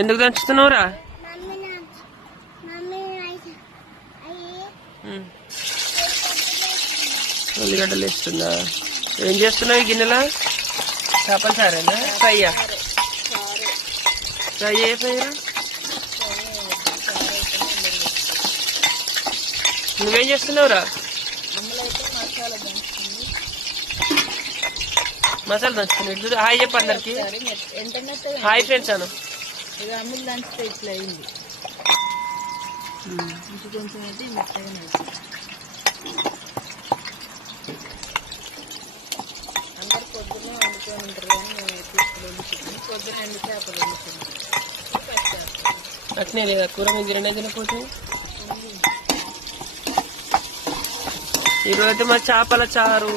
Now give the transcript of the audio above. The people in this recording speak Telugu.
ఎందుకు దంచుతున్నావురా. ఉల్లిగడ్డలు వేస్తుందా? ఏం చేస్తున్నావు ఈ గిన్నెలో? చేపల సారేనా ఫ్రైయా ఫ్రై ఏ ఫ్రైరా నువ్వేం చేస్తున్నావురా అమ్మలో అయితే మసాలా దంచుతుంది మసాలా దంచుతున్నావు ఇట్లు హాయ్ చెప్పు అందరికి. మెత్తగా హాయ్ ఫ్రెండ్స్ అను. అమ్ములు దంచితే ఇట్లా అయింది. ఇంక కొంచెం అయితే అవుతుంది. అందరు పొద్దున్నే వండుకొని ఉంటారు కానీ మేము తీసుకుని వండుకుంటాం పొద్దున ఎండు చేపలు వండుకున్నాం అట్నే లేదా? కూర మీద తిననే తినకపోతే ఈరోజు అయితే మా చేపల చారు.